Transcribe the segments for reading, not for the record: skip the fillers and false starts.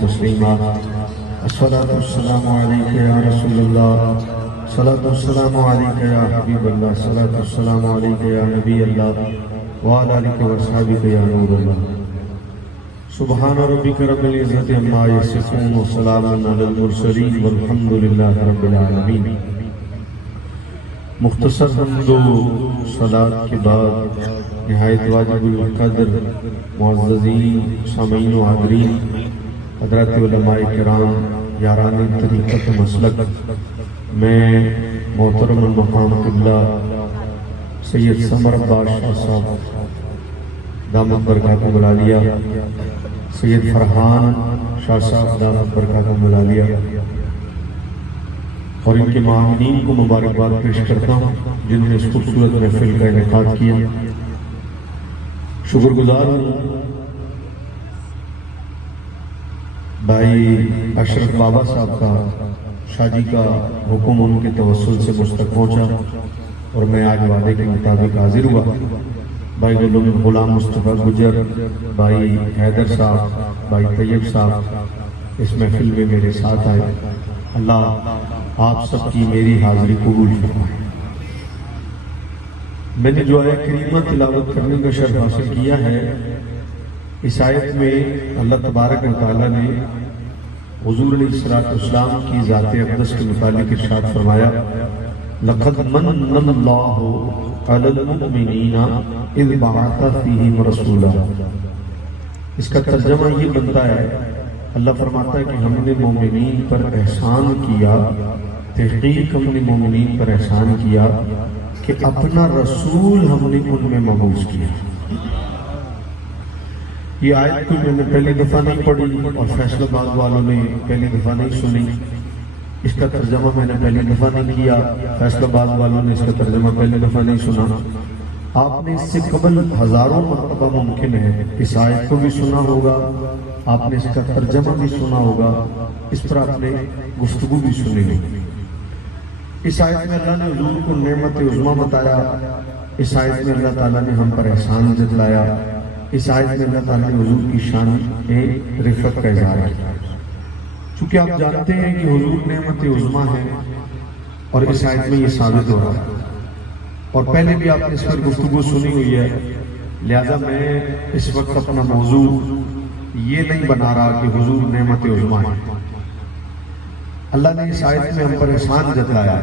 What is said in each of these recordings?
تسلیما الصلاۃ والسلام علیک یا رسول اللہ الصلاۃ والسلام علیک یا حبیب اللہ الصلاۃ والسلام علیک یا نبی اللہ وعلی آلک واصحابک یا نور اللہ سبحان ربک رب العزت عما یصفون وسلام علی المرسلین والحمد للہ رب العالمین۔ مختصر حمد و صلاۃ کے بعد نہایت واجب القدر معززین سامعین و حاضرین حضرات علماء کرام یاران طریقت مسلک، میں محترم المقام قبلہ سید سمر عباس شاہ صاحب دامت برکاتہ العالیہ، سید فرحان شاہ صاحب دامت برکاتہ العالیہ اور ان کے معاونین کو مبارکباد پیش کرتا ہوں جنہوں نے اس خوبصورت محفل کا انعقاد کیا۔ شکر گزار ہوں بھائی اشرف بابا صاحب کا، شاہ جی کا حکم ان کے توسل سے مجھ تک پہنچا اور میں آج وعدے کے مطابق حاضر ہوا۔ بھائی غلام مصطفیٰ گجر، بھائی حیدر صاحب، بھائی طیب صاحب اس محفل میں میرے ساتھ آئے۔ اللہ آپ سب کی میری حاضری قبول فرمائے۔ میں نے جو آیت کریمہ تلاوت کرنے کا شرف حاصل کیا ہے، اس آیت میں اللہ تبارک و تعالیٰ نے حضور علیہ السلام کی ذات اقدس کے متعلق ارشاد فرمایا، لَقَدْ مَنَّ اللَّهُ عَلَى الْمُؤْمِنِينَ إِذْ بَعَثَ فِيهِمْ رَسُولًا۔ اس کا ترجمہ یہ بنتا ہے، اللہ فرماتا ہے کہ ہم نے مومنین پر احسان کیا، تحقیق ہم نے مومنین پر احسان کیا کہ اپنا رسول ہم نے ان میں مبعوث کیا۔ یہ آیت کو میں نے پہلی دفعہ نہیں پڑھی اور فیصل آباد والوں نے پہلی دفعہ نہیں سنی، اس کا ترجمہ میں نے پہلی دفعہ نہیں کیا، فیصل آباد والوں نے اس کا ترجمہ پہلی دفعہ نہیں سنا۔ آپ نے اس سے قبل ہزاروں مرتبہ ممکن ہے اس آیت کو بھی سنا ہوگا، آپ نے اس کا ترجمہ بھی سنا ہوگا، اس پر آپ نے گفتگو بھی سنی ہوگی۔ اس آیت میں اللہ نے حضور کو نعمت عظمیٰ بتایا، اس آیت میں اللہ تعالیٰ نے ہم پر احسان جتلایا، اس آیت میں اللہ تعالیٰ نے حضور کی شان رفعت کا اظہار کیا۔ چونکہ آپ جانتے ہیں کہ حضور نعمت عظمیٰ ہے اور اس آیت میں یہ ثابت ہو رہا ہے، اور پہلے بھی آپ نے اس پر گفتگو سنی ہوئی ہے، لہذا میں اس وقت اپنا موضوع یہ نہیں بنا رہا کہ حضور نعمت عظمیٰ ہے۔ اللہ نے اس آیت میں ہم پر احسان جتلایا،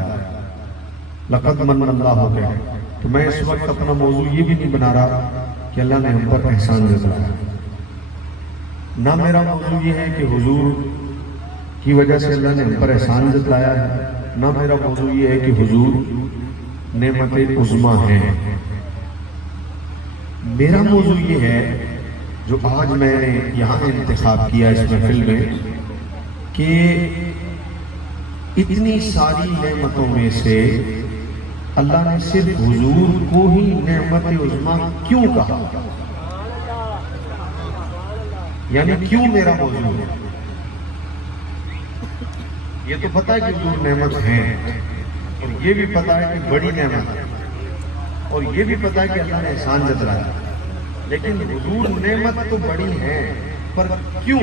لَقَدْ مَنَّ اللَّهُ عَلَيْكَ، تو میں اس وقت اپنا موضوع یہ بھی نہیں بنا رہا کہ اللہ نے ہم پر احسان جتلایا۔ نہ میرا موضوع یہ ہے کہ حضور کی وجہ سے اللہ نے ہم پر احسان جتلایا ہے، نہ میرا موضوع یہ ہے کہ حضور نعمت عظمیٰ ہیں۔ میرا موضوع یہ ہے جو آج میں نے یہاں انتخاب کیا اس محفل میں، کہ اتنی ساری نعمتوں میں سے اللہ نے صرف حضور کو ہی نعمت عظمیٰ کیوں کہا، یعنی کیوں میرا موضوع ہے؟ یہ تو پتہ ہے کہ حضور نعمت ہیں، اور یہ بھی پتہ ہے کہ بڑی نعمت ہے، اور یہ بھی پتہ ہے کہ اللہ نے احسان جتلایا، لیکن حضور نعمت تو بڑی ہے، پر کیوں؟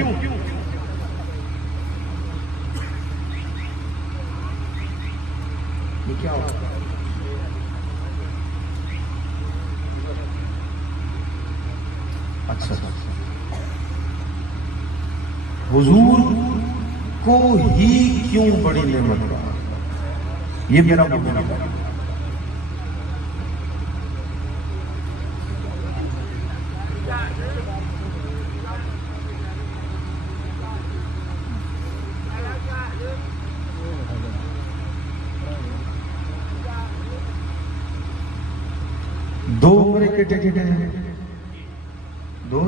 یہ کیا ہوتا ہے؟ اچھا، حضور کو ہی کیوں بڑی نعمت کہا؟ یہ میرا موضوع ہے۔ دو عمرے کے ٹکٹ ہیں، دو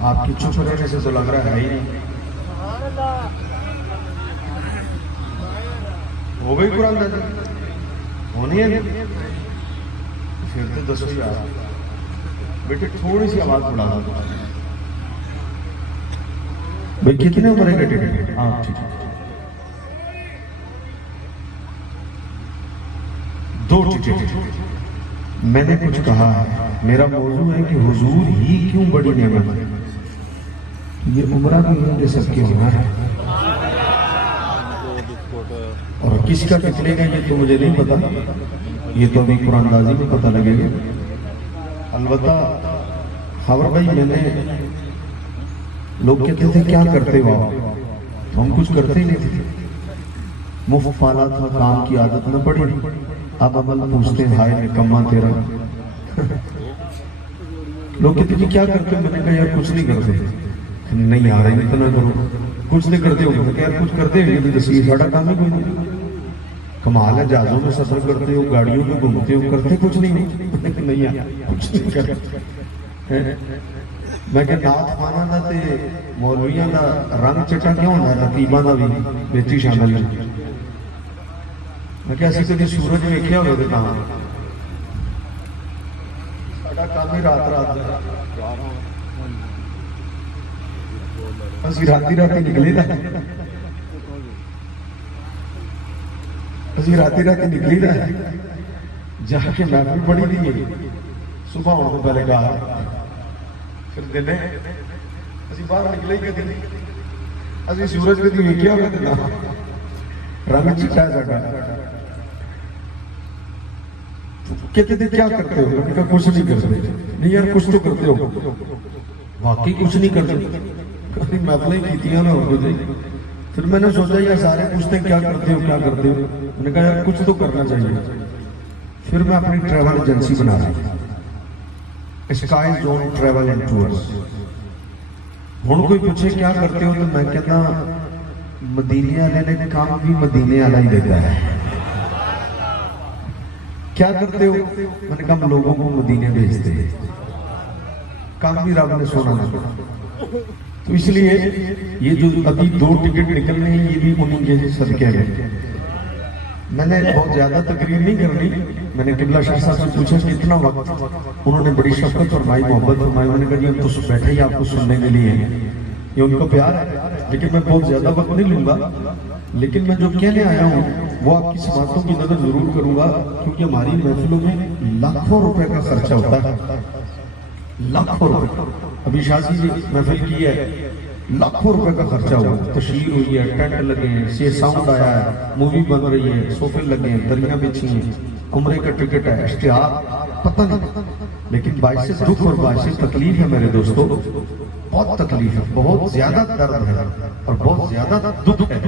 آپ کی چپ رہنے سے تو لگ رہا ہے ہی نہیں۔ ہو گئی قرآن دادی ہونی ہے، پھر تو دسو یار بیٹے تھوڑی سی آواز بڑھا دو بھائی، کتنے عمرے کے ٹکٹ ہیں آپ؟ ٹھیک ہے، دو ٹکٹ، میں نے کچھ کہا ہے، میرا موضوع ہے کہ حضور ہی کیوں بڑی نعمت ہے. یہ عمرہ بھی ان کے سب کے ہونا ہے، اور کس کا نکلے گا یہ تو مجھے نہیں پتا، یہ تو ابھی قرآن اندازی میں پتہ لگے گا. البتہ خبر بھائی، میں نے لوگ کہتے تھے کیا کرتے ہو آپ، تو ہم کچھ کرتے ہی نہیں تھے. مفت پالا تھا، کام کی عادت نہ پڑی، اب عمل پوچھتے ہیں ہائے نکما تیرا. لوگ کہتے ہیں کیا کرتے ہو، میں نے کہا یار کچھ نہیں کرتے. نہیں آ رہے اتنا کرو، کچھ نہیں کرتے ہو. میں نے کہا یار کچھ کرتے ہو، یہ تصویر ساڑھا کام ہی کوئی نہیں. کمال ہے، جہازوں میں سفر کرتے ہو، گاڑیوں میں گھومتے ہو، کرتے کچھ نہیں ہو. نہیں آ کچھ نہیں کرتے. میں کہ نات خانہ دا تے مولویاں دا رنگ چٹا کیوں ہوتا ہے، رتیباں دا بھی بیچی شامل ہے. میں کہ ایسی کبھی سورج ویکھیا ہوئے تو کہاں ساڈا کام ہی رات رات دا. اسی راتی راتی نکلی دا، اسی راتی راتی نکلی دا جا کے محفل پڑھی دی ہے. صبح ہونے تو پہلے کہا پھر دن اسی باہر نکلے ہی کدی نہیں. اسی سورج کدی ویکھیا ہوئے تو کہاں رنگ چٹا ہے ساڈا. کہتے تھے کیا کرتے ہو، میں نے کہا کچھ نہیں کرتے. نہیں یار کچھ تو کرتے ہو. واقعی کچھ نہیں کرتے، محفلیں کیتیاں نہ ہو گئی. پھر میں نے سوچا یہ سارے پوچھتے ہیں کیا کرتے ہو کیا کرتے ہو. میں نے کہا یار کچھ تو کرنا چاہیے. پھر میں اپنی ٹریول ایجنسی بنا رہا ہوں، Sky Zone Travel and Tours. ہن کوئی پوچھے کیا کرتے ہو تو میں کہتا مدینے والے نے کام بھی مدینے والا ہی دیتا ہے. کیا کرتے ہو، میں نے کہا ہم لوگوں کو مدینے بھیجتے ہیں. کام بھی رب نے سونا نہ. تو اس لیے یہ جو ابھی 2 ٹکٹ نکلنے ہیں یہ بھی انہیں کے صدقے ہیں. میں نے بہت زیادہ تقریر نہیں کرنی. میں نے قبلہ شاہ صاحب سے پوچھا کہ اتنا وقت، انہوں نے بڑی شفقت فرمائی، محبت فرمائی. انہوں نے کہا جی ہم تو بیٹھے ہی آپ کو سننے کے لیے ہیں، یہ ان کا پیار ہے. لیکن میں بہت زیادہ وقت نہیں لوں گا. لیکن میں جو کہنے آیا ہوں وہ آپ کی سماعتوں کی نظر ضرور کروں گا، کیونکہ ہماری محفلوں میں لاکھوں روپے کا خرچہ ہوتا ہے. لاکھوں روپے. ابھی شاہ جی محفل کی ہے، لاکھوں روپے کا خرچہ ہوا. تشہیر ہوئی ہے، ٹینٹ لگے ہیں، ساؤنڈ آیا ہے، مووی بن رہی ہے، سوفے لگے ہیں، دریاں بچھی ہیں، عمرے کا ٹکٹ ہے، اشتہار پتہ نہیں. لیکن باعث دکھ اور باعث تکلیف ہے میرے دوستو، بہت تکلیف ہے، بہت زیادہ درد ہے اور بہت زیادہ دکھ ہے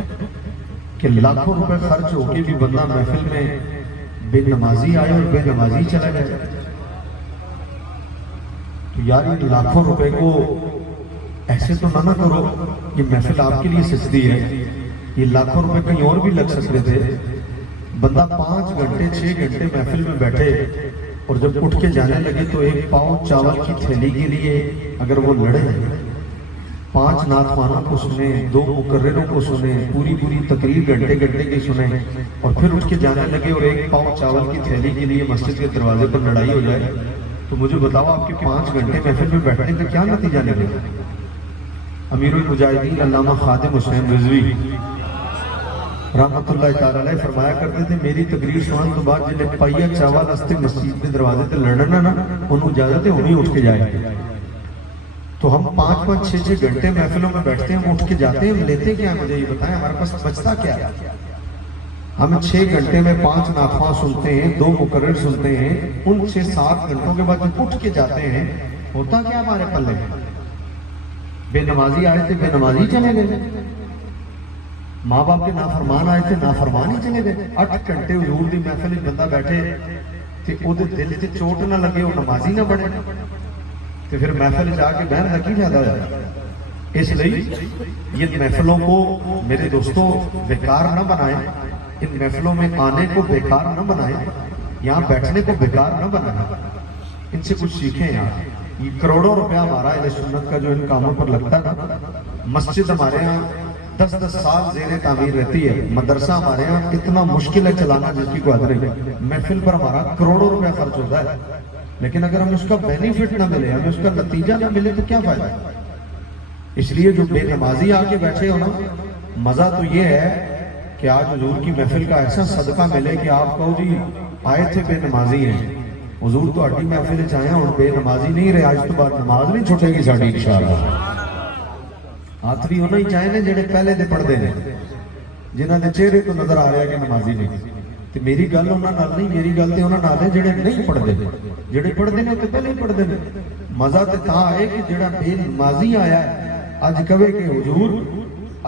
کہ لاکھوں روپے خرچ ہو کے بھی بندہ محفل میں بے نمازی آئے اور بے نمازی چلا جائے. تو یار یہ لاکھوں روپے کو ایسے تو نہ کرو. یہ محفل آپ کے لیے سجدی ہے. یہ لاکھوں روپے کہیں اور بھی لگ سکتے تھے. بندہ 5 گھنٹے 6 گھنٹے محفل میں بیٹھے اور جب اٹھ کے جانے لگے تو 1 پاؤ چاول کی تھیلی کے لیے اگر وہ لڑے، 5 نعت خوانوں کو سنیں، 2 مقرروں کو سنیں، پوری تقریر گھنٹے کی سنیں، اور پھر اٹھ کے جانے لگے اور 1 پاؤ چاول کی تھیلی کے لیے مسجد کے دروازے پر لڑائی ہو جائے، تو مجھے بتاؤ آپ کے 5 گھنٹے محفل میں بیٹھنے کا کیا نتیجہ نکلے گا. امیر المجاہدین علامہ خادم حسین رضوی رحمت اللہ تعالیٰ علیہ فرمایا کرتے تھے میری تقریر سنن تو بعد جنہیں پائیا چاول استے مسجد کے دروازے تے لڑنا نا انہوں اجازت ہے انہیں اٹھ کے جائے. تو ہم 5 6 گھنٹے محفلوں میں بیٹھتے ہیں، ہم اٹھ کے جاتے ہیں، ہم لیتے کیا؟ مجھے یہ بتائیں ہمارے پاس بچتا کیا ہے؟ ہم 6 گھنٹے میں 5 نعتخواں سنتے ہیں، 2 مقرر سنتے ہیں. ان 6-7 گھنٹوں کے بعد جب اٹھ کے جاتے ہیں ہوتا کیا ہمارے پلے؟ بے نمازی آئے تھے، بے نمازی چلے گئے. ماں باپ کے نافرمان آئے تھے، نافرمان ہی چلے گئے. 8 گھنٹے حضور دی محفل میں بندہ بیٹھے تے او دے دل تے چوٹ نہ لگے، وہ نمازی نہ بنے تے پھر محفل جا کے بہن کا کی فائدہ ہے؟ اس لیے یہ محفلوں کو میرے دوستوں بیکار نہ بنائیں. ان محفلوں میں آنے کو بیکار نہ بنائیں، یہاں بیٹھنے کو بیکار نہ بنائیں. ان سے کچھ سیکھیں یار. یہ کروڑوں روپیہ ہمارا اہل سنت کا جو ان کاموں پر لگتا ہے نا. مسجد ہمارے یہاں 10 سال زیر تعمیر رہتی ہے. مدرسہ ہمارے یہاں اتنا مشکل ہے چلانا جس کی کوئی حد نہیں. محفل پر ہمارا کروڑوں روپیہ خرچ ہوتا ہے، لیکن اگر ہمیں اس کا بینیفٹ نہ ملے، ہمیں اس کا نتیجہ نہ ملے تو کیا فائدہ؟ اس لیے جو بے نمازی آ کے بیٹھے ہو نا، مزہ تو یہ ہے کہ آج حضور کی محفل کا ایسا صدقہ ملے کہ آپ کہو جی آئے تھے بے نمازی ہیں، حضور تہاڈی محفل وچ آیا ہن بے نمازی نہیں رہے، اج تو بعد نماز نہیں چھٹے گی ساڈی انشاءاللہ۔ ہاتھ بھی انہاں ہی چاہے نے جڑے پہلے دے پڑھدے نے، جنہاں دے چہرے تو نظر آ رہا ہے کہ نمازی نہیں۔ تے میری گل انہاں نال نہیں، میری گل تے انہاں نال ہے جڑے نہیں پڑھدے، جڑے پڑھدے نے تے پہلے ہی پڑھدے نے۔ مزہ تے تاں ہے کہ جڑا بے نمازی آیا ہے اج کہے کہ حضور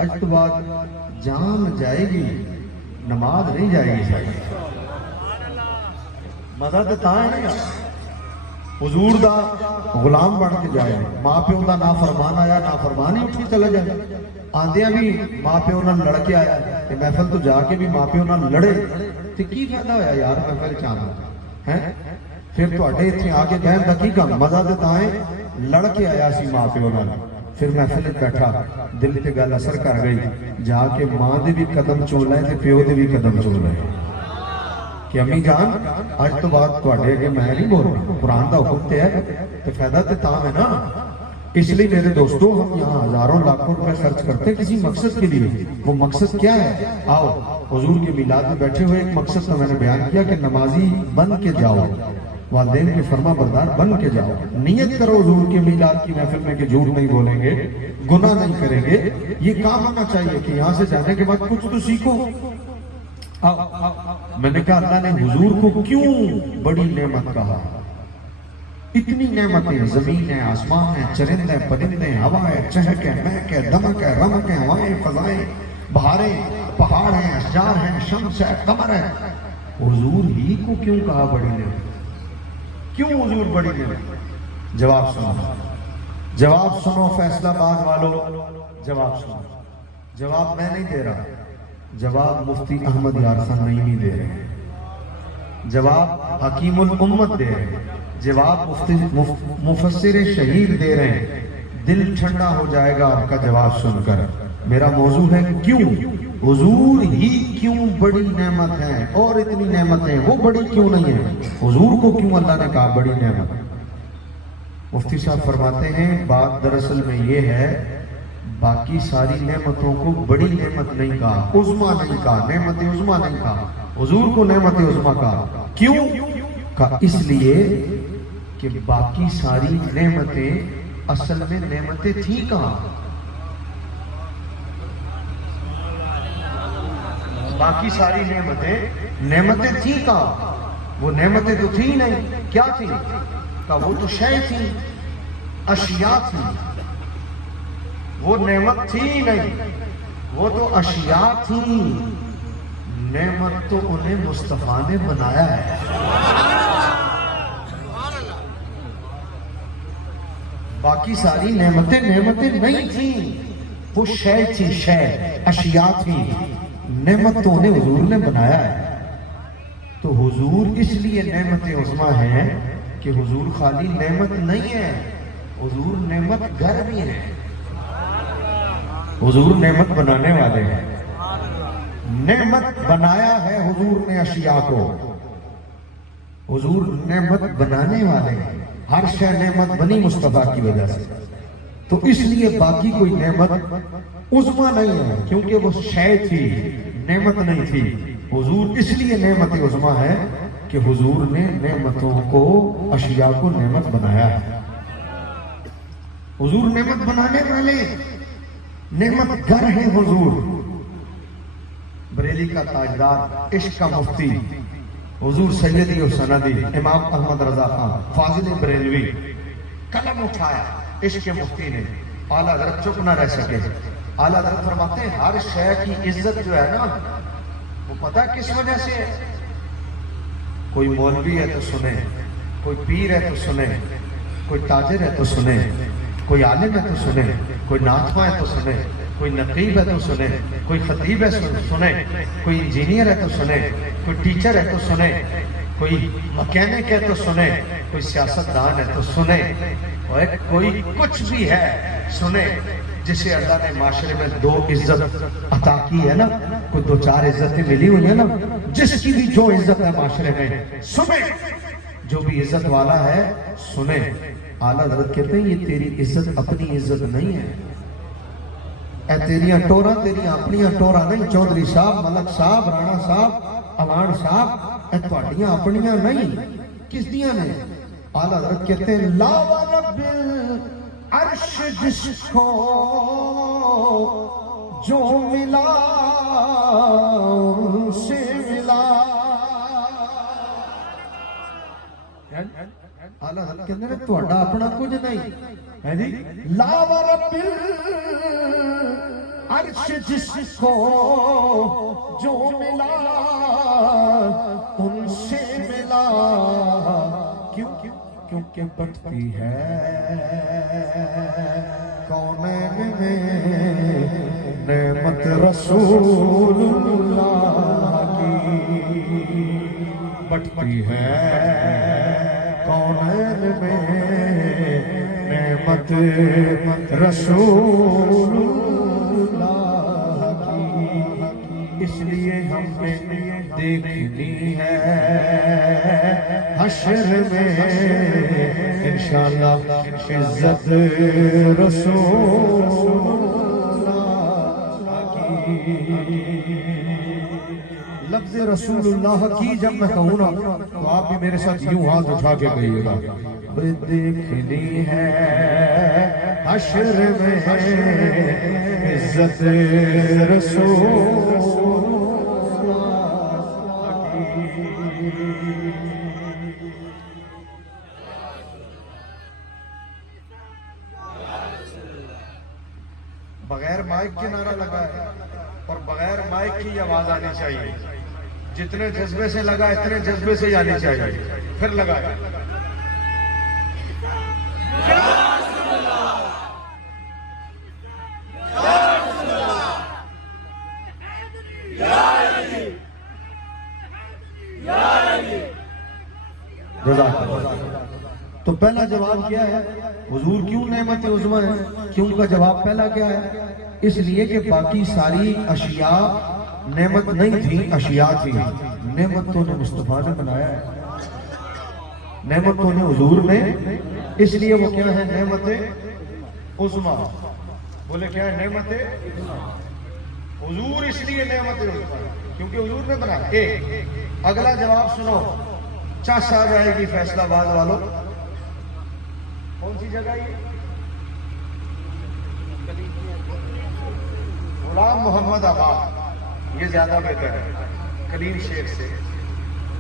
اج تو بعد جان جائے گی، نماز نہیں جائے گی ساری۔ مزہ تے تاں ہے نا حضور دا غلام بن کے جائے، ماں پیو دا نافرمان آیا نافرمان ہی اٹھ کے چلا جائے، آندیاں بھی ماں پیو نال لڑ کے آیا کہ محفل تو جا کے بھی ماں پیو نال لڑے تے کی فائدہ ہویا یار محفل چاہنا ہے؟ پھر تواڈے ایتھے آ کے بہن دا کی کم؟ مزہ تے تاں ہے لڑ کے آیا سی ماں پیو نال، پھر محفل بیٹھا دل تے گل اثر کر گئی، جا کے ماں دے بھی قدم چوم لے تے پیو دے بھی قدم چوم لے کہ امی جان آج تو بعد تواڈے اگے میں نہیں بول رہا، قرآن دا حکم تے ہے تے فائدہ تے تاں ہے نا۔ اس لیے میرے دوستو ہم یہاں ہزاروں لاکھوں روپے خرچ کرتے ہیں کسی مقصد کے لیے، وہ مقصد کیا ہے؟ آؤ حضور کے میلاد میں بیٹھے ہوئے ایک مقصد تو میں نے بیان کیا کہ نمازی بن کے جاؤ، والدین کے فرما بردار بن کے جاؤ، نیت کرو حضور کے میلاد کی محفل میں کہ جھوٹ نہیں بولیں گے، گناہ نہیں کریں گے، یہ کام ہونا چاہیے کہ یہاں سے جانے کے بعد کچھ تو سیکھو۔ میں نے کہا اللہ نے حضور کو کیوں بڑی نعمت کہا؟ اتنی نعمتیں، زمین ہے، آسمان ہے، چرند ہے، پرند ہے، ہوا ہے، چہک ہے، مہک ہے، دمک ہے، رمک ہے، ہوائیں، فضائیں، بہاریں، پہاڑ ہیں، اشجار ہیں، شمس ہے، قمر ہے، حضور ہی کو کیوں کہا بڑی نعمت؟ کیوں حضور بڑی نعمت؟ جواب سنو، جواب سنو فیصلہ آباد والو، جواب سنو۔ جواب میں نہیں دے رہا، جواب مفتی احمد یار خان نہیں دے رہے، جواب حکیم الامت دے رہے ہیں، جواب مفسر شہید دے رہے ہیں۔ دل ٹھنڈا ہو جائے گا آپ کا جواب سن کر۔ میرا موضوع ہے کیوں حضور ہی کیوں بڑی نعمت ہے، اور اتنی نعمتیں وہ بڑی کیوں نہیں ہیں؟ حضور کو کیوں اللہ نے کہا بڑی نعمت؟ مفتی صاحب فرماتے ہیں بات دراصل میں یہ ہے، باقی ساری نعمتوں کو بڑی نعمت نہیں کہا، عظما نہیں کہا، نعمت عظما نہیں کہا، حضور کو نعمت عظما کہا۔ کیوں کہا؟ اس لیے کہ باقی ساری نعمتیں اصل میں نعمتیں تھیں کہاں؟ باقی ساری نعمتیں تھیں کہاں؟ وہ نعمتیں تو تھیں نہیں، کیا تھیں؟ کہا وہ تو شے تھیں، اشیاء تھیں، وہ نعمت تھی نہیں، وہ تو اشیاء تھیں، نعمت تو انہیں مصطفیٰ نے بنایا ہے۔ باقی ساری نعمتیں نہیں تھیں، وہ شے تھی، شے اشیاء تھی، نعمت تو انہیں حضور نے بنایا ہے۔ تو حضور اس لیے نعمت عظما ہے کہ حضور خالی نعمت نہیں ہے، حضور نعمت گھر بھی ہے، حضور نعمت بنانے والے ہیں۔ نعمت بنایا ہے حضور نے اشیاء کو، حضور نعمت بنانے والے ہیں، ہر شے نعمت بنی مصطفیٰ کی وجہ سے۔ تو اس لیے باقی کوئی نعمت عظما نہیں ہے، کیونکہ وہ شے تھی، نعمت نہیں تھی۔ حضور اس لیے نعمت عظما ہے کہ حضور نے نعمتوں کو، اشیاء کو نعمت بنایا ہے۔ حضور نعمت بنانے والے، نعمت گھر ہے حضور۔ بریلی کا تاجدار، عشق کا مفتی، حضور سیدی و سندی امام احمد رضا خان فاضل بریلوی، قلم اٹھایا عشق کے مفتی نے، اعلیٰ حضرت چپ نہ رہ سکے۔ اعلیٰ حضرت فرماتے ہیں ہر شے کی عزت جو ہے نا، وہ پتہ کس وجہ سے ہے؟ کوئی مولوی ہے تو سنے، کوئی پیر ہے تو سنے، کوئی تاجر ہے تو سنے، کوئی عالم ہے تو سنے، کوئی ناطخواں ہے تو سنے، کوئی نقیب ہے تو سنے، کوئی خطیب ہے تو سنے، کوئی انجینئر ہے تو سنے، کوئی ٹیچر ہے تو سنے، کوئی مکینک ہے تو سنے، کوئی سیاستدان ہے تو سنے، اور کوئی کچھ بھی ہے سنے۔ جسے اللہ نے معاشرے میں دو عزت عطا کی ہے نا، کوئی دو چار عزتیں ملی ہوئی ہیں نا، جس کی بھی جو عزت ہے معاشرے میں سنے، جو بھی عزت والا ہے سنے۔ اعلیٰ حضرت کہتے ہیں یہ تیری عزت اپنی عزت نہیں ہے، اے تیریاں ٹورا تیریاں اپنیاں ٹورا نہیں، چودھری صاحب، ملک صاحب، رانا صاحب، اوان صاحب، اے تواڈیاں اپنیاں نہیں، کس دیا نے؟ اعلیٰ حضرت کہتے ہیں لا ورب العرش جس کو جو ملا ان سے ملا. اعلیٰ حضرت کہتے ہیں تہاڈا اپنا کچھ نہیں ہے جی. لا ورب عرش جس کو جو ملا ان سے ملا. کیوں؟ کیونکہ بٹتی ہے کونین میں نعمت رسول اللہ کی. بٹتی ہے کونین میں نعمت رسول اللہ کی. اس لیے ہم نے دیکھنی ہے حشر میں انشاءاللہ عزت رسول اللہ کی. لفظ رسول اللہ کی جب میں کہوں نا تو آپ بھی میرے ساتھ یوں ہاتھ اٹھا کے کہیے گا. دیکھنی ہے حشر میں عزت رسول بغیر مائک کے نعرہ لگا ہے اور بغیر مائک کی آواز آنی چاہیے. جتنے جذبے سے لگا اتنے جذبے سے آنی چاہیے. پھر لگا تو پہلا جواب کیا ہے؟ حضور کیوں نعمت عظمی ہے؟ کیوں کا جواب پہلا کیا ہے؟ اس لیے کہ باقی ساری اشیاء نعمت نہیں تھی، اشیاء تھی. نعمت تو نے مصطفیٰ نے بنایا ہے، نعمت تو نے حضور نے. اس لیے وہ کیا ہے؟ نعمت عظمی. بولے کیا ہے؟ نعمت حضور. اس لیے نعمت عظمی کیونکہ حضور نے بنایا. اگلا جواب سنو. چس آ جائے گی فیصل آباد والوں. کون سی جگہ یہ؟ غلام محمد آباد. یہ زیادہ بہتر ہے کلیم شیخ سے.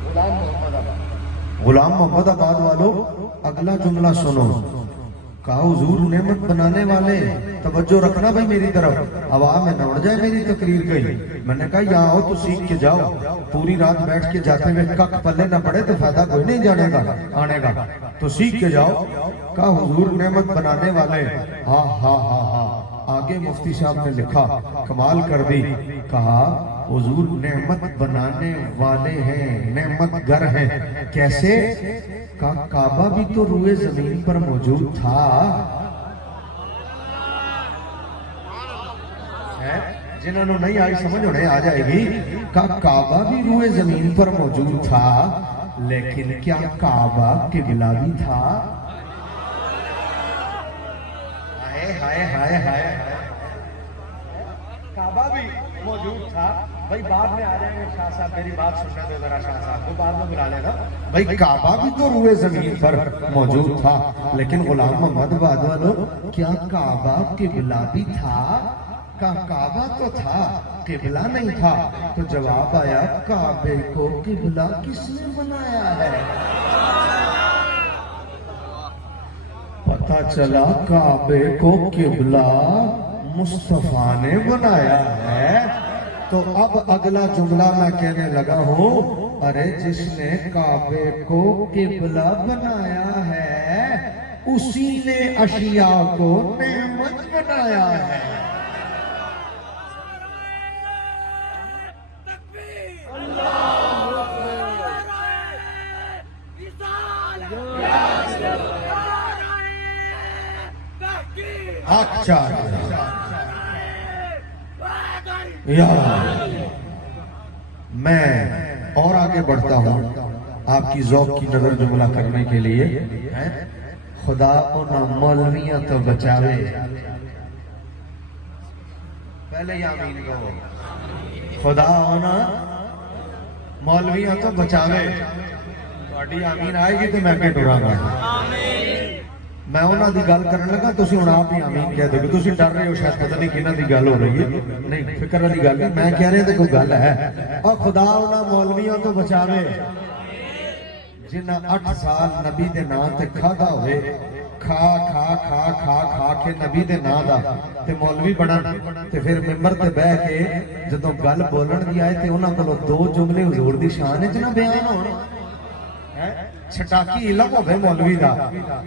غلام محمد آباد. غلام محمد آباد والوں اگلا جملہ سنو. کہا حضور نعمت بنانے والے توجہ رکھنا بھائی میری طرف. ہوا میں نہ اڑ جائے میری تقریر کہیں. میں نے کہا یہاں آؤ تو سیکھ کے جاؤ. پوری رات بیٹھ کے جاتے ہوئے کک پلے نہ پڑے تو فائدہ کوئی نہیں جانے گا آنے گا. تو سیکھ کے جاؤ. کہا حضور نعمت بنانے والے. ہاں ہاں ہاں ہاں. آگے مفتی صاحب نے لکھا کمال کر دی. کہا حضور نعمت بنانے والے ہیں، نعمت گر ہیں. کیسے؟ کہا کعبہ بھی تو روئے زمین پر موجود تھا. جنہوں نے نہیں آئی سمجھ انہیں آ جائے گی. کہا کعبہ بھی روئے زمین پر موجود تھا لیکن کیا کعبہ قبلہ بھی تھا؟ ہائے ہائے ہائے ہائے. کعبہ بھی موجود تھا. بھائی بعد میں آ جائیں گے شاہ صاحب. میری بات سننا دو ذرا شاہ صاحب کو. بعد میں بلا لینا. بھائی کعبہ بھی تو روئے زمین پر موجود تھا لیکن غلام محمد آباد والوں کیا کعبہ قبلہ بھی تھا؟ کعبہ تو تھا قبلہ نہیں تھا. تو جواب آیا کعبے کو قبلہ کس نے بنایا ہے؟ پتہ چلا کعبے کو قبلہ مصطفیٰ نے بنایا ہے. تو اب اگلا جملہ میں کہنے لگا ہوں ارے جس نے کعبے کو قبلہ بنایا ہے اسی نے اشیاء کو نعمت بنایا ہے. اچھا میں اور آگے بڑھتا ہوں آپ کی ذوق کی نظر جملہ کرنے کے لیے. خدا انہاں مولویاں تو بچاوے. پہلے ہی آمین کہو. خدا انہاں مولویاں تو بچاوے. ਤੁਹਾਡੀ ਆਮੀਨ ਆਏਗੀ ਤੇ ਮੈਂ ਅੱਗੇ ਟੁਰਾਂਗਾ। ਮੈਂ ਉਹਨਾਂ ਦੀ ਗੱਲ ਕਰਨ ਲੱਗਾ, ਤੁਸੀਂ ਹੁਣ ਆਪ ਹੀ ਆਮੀਨ ਕਹਿ ਦਿਓ। ਤੁਸੀਂ ਡਰ ਰਹੇ ਹੋ ਸ਼ਾਇਦ ਪਤਾ ਨਹੀਂ ਕਿਹਨਾਂ ਦੀ ਗੱਲ ਹੋ ਰਹੀ ਹੈ। ਨਹੀਂ, ਫਿਕਰ ਵਾਲੀ ਗੱਲ ਨਹੀਂ, ਮੈਂ ਕਹਿ ਰਿਹਾ ਤੇ ਕੋਈ ਗੱਲ ਹੈ। ਔਰ ਖੁਦਾ ਉਹਨਾਂ ਮੌਲਵੀਆਂ ਤੋਂ ਬਚਾਵੇ ਜਿਨ੍ਹਾਂ 8 ਸਾਲ ਨਬੀ ਦੇ ਨਾਂ ਤੇ ਖਾਦਾ ਹੋਵੇ, ਖਾ ਕੇ ਨਬੀ ਦੇ ਨਾਂ ਦਾ ਤੇ ਮੌਲਵੀ ਬਣਨ ਤੇ ਫਿਰ ਮਿੰਬਰ ਤੇ ਬਹਿ ਕੇ ਜਦੋਂ ਗੱਲ ਬੋਲਣ ਦੀ ਆਏ ਤੇ ਉਹਨਾਂ ਕੋਲੋਂ 2 ਜੁਮਲੇ ਹਜ਼ੂਰ ਦੀ ਸ਼ਾਨ ਵਿੱਚ ਨਾ ਬਿਆਨ ਹੋਣ। ਛਟਾਕੀ ਇਲਮ ਹੋਵੇ ਮੌਲਵੀ ਦਾ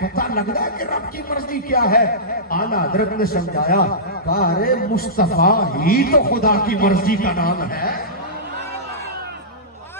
پتہ لگتا ہے کہ رب کی مرضی کیا ہے؟ اعلیٰ حضرت نے سمجھایا، کہا ارے مصطفیٰ ہی تو خدا کی مرضی کا نام ہے،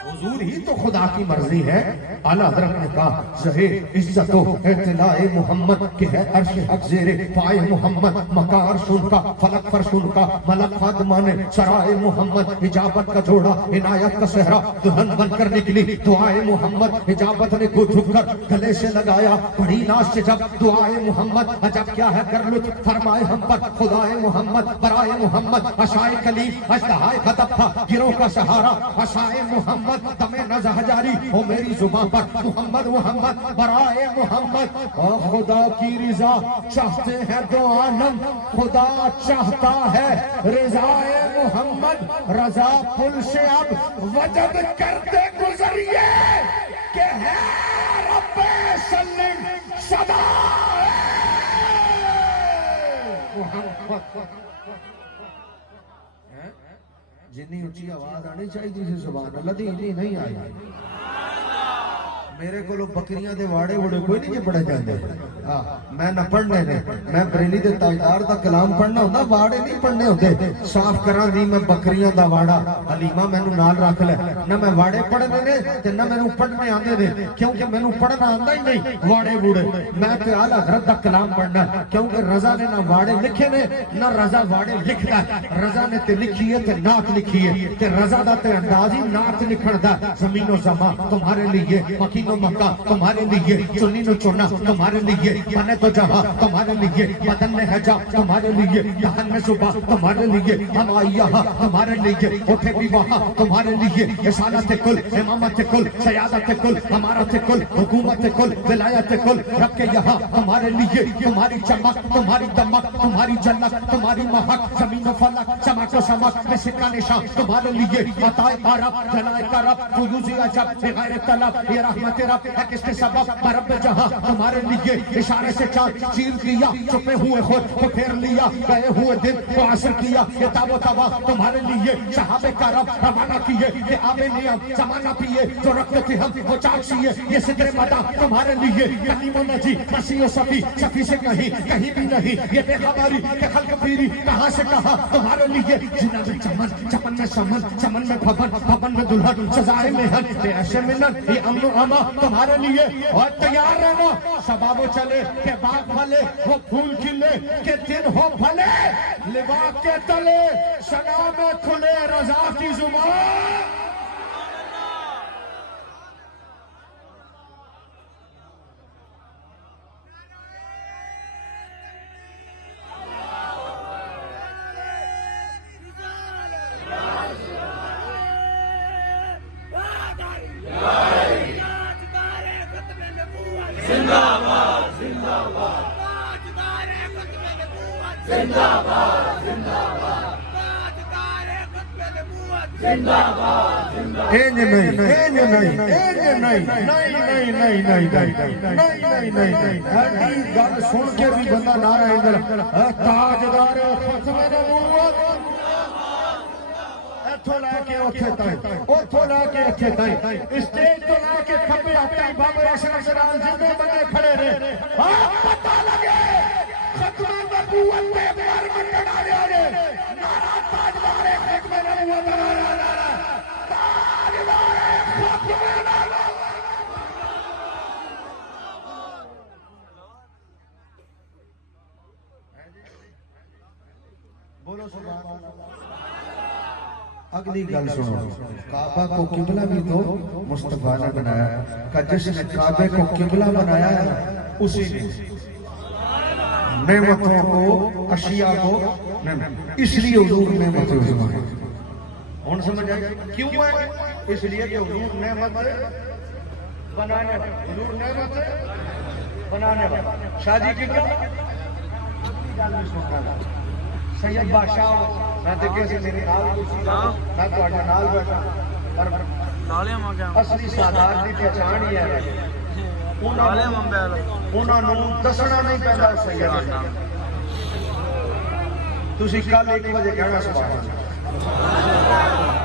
حضور ہی تو خدا کی مرضی ہے۔ اعلیٰ حضرت نے کہا ظہیر عزت و اطلاع محمد کہ ہے عرش حق زیر پائے محمد، مکہ عرش ان کا فلک فرش ان کا، ملک خادمان سرائے محمد، اجابت کا جوڑا عنایت کا صحرا، دلہن بن کر نکلی دعائے محمد، اجابت نے کو جھک کر گلے سے لگایا بڑی ناز سے جب دعائے محمد، عجب کیا ہے کر لطف فرمائے ہم پر خدائے محمد، برائے محمد عشائے کلیم اژدہائے غضب تھا گروہ کا سہارا، عشائے محمد دم نزہ جاری ہو میری زبان پر محمد محمد برائے محمد۔ اور خدا کی رضا چاہتے ہیں دو عالم، خدا چاہتا ہے رضائے محمد، رضا پل سے اب وجد کرتے گزریے کہ ہے رب سلم صدا محمد۔ جنی اونچی آواز آنی چاہیے تھی سبحان اللہ دی، انہی نہیں آئی۔ میرے کو بکریاں دے واڑے وڑے کوئی نہیں پڑھے جاندے، میں نہ پڑھنے نے، میں بریلی دے تاجدار دا کلام پڑھنا ہوتا، واڑے نہیں پڑھنے ہوتے۔ صاف کران دی میں بکریاں دا واڑا، حلیمہ میں نو نال رکھ لے، نہ میں واڑے پڑھنے نے تے نہ میں نو پڑھنے آندے نے، کیونکہ میں نو پڑھنا آندا ہی نہیں واڑے وڑے، میں تے اعلیٰ حضرت دا کلام پڑھنا، کیونکہ رضا نے نہ واڑے لکھے نے نہ رضا واڑے لکھدا ہے، رضا نے تے لکھی ہے تے نعت لکھی ہے، تے رضا دا تے انداز ہی نعت لکھن دا، زمین و زمان تمہارے لیے، مکین و مکہ تمہارے لیے، چنی نو چنا تمہارے لیے، بنے تو جہاں تمہارے لیے، بدن میں ہے جا تمہارے لیے، دہن میں صبح تمہارے لیے، ہم آئی یہاں تمہارے لیے، اٹھے بھی وہاں تمہارے لیے، رسالت کل، امامت کل، سیادت کل، امارت کل، حکومت کل، ولایت کل، رب کے یہاں تمہارے لیے، تمہاری چمک تمہاری دمک تمہاری جنت تمہاری مہک، زمین و فلک چمک و سمک میں سکہ نشان تمہارے لیے، عطائے رب جلائے کا رب فیوزی عجب بغیر طلب، یہ رحمت رب ہے کس کے سبب، برب جہاں تمہارے لیے، اشارے سے چاند چیر کیا، چھپے ہوئے خود کو پھیر لیا، گئے ہوئے دن کو عصر کیا، یہ تاب و تبا تمہارے لیے، صحابے کا رب روانہ کیے، یہ آب نیم زمانہ پیے، جو رکھتے تھے ہم وہ چاک سیے، یہ صدر مدہ تمہارے لیے، کلیم و نجی مسیح و صفی، صفی سے کہیں بھی نہیں، یہ بے خبری کہ خلق پیری کہاں سے کہاں تمہارے لیے، جنہ میں چمن چمن میں سمن چمن میں بھون بھون میں دلہن سزائے میں ہن بے ایسے منن، یہ امن و اما تمہارے لیے، اور تیار رہنا شباب چلے کہ باغ بھلے وہ پھول کھلے کہ دن ہو بھلے، لباس کے تلے سنا میں کھلے رضا کی زبان۔ گل سن کے بھی بندہ نعرہ تاجدار ختم نبوت، اتھوں لے کے اوتھے تائیں، اتھوں لے کے اتھے تائیں، اسٹیج تو لے کے کھپے آتے بابا اشرف جلال جتنے بندے کھڑے رہے، آپ پتہ لگے ختم نبوت پہ پر منڈنا لے آئے، نعرہ تاجدار ختم نبوت، نعرہ تاجدار ختم نبوت۔ بولو سبحان اللہ۔ اگلی گل سنو، کعبہ کو قبلہ بھی تو مصطفیٰ نے بنایا، کہ جس نے کعبے کو قبلہ بنایا ہے اسی نے نعمتوں کو اشیاء کو، اس لیے حضور نعمت عظمی ہے۔ ہن سمجھ آئے کیوں ہے؟ اس لیے کہ حضور نعمت بنانے والا، حضور نعمت بنانے والا۔ شاہ جی قبلہ سید بادشاہ میں دیکھے سے میری نال میں تو اٹھا نال بیٹھا پر اصلی سادات کی پہچان ہی ہے، انہوں نے دسنا نہیں پہندا سید۔ تسی کل 1 بجے کہنا سبحان اللہ۔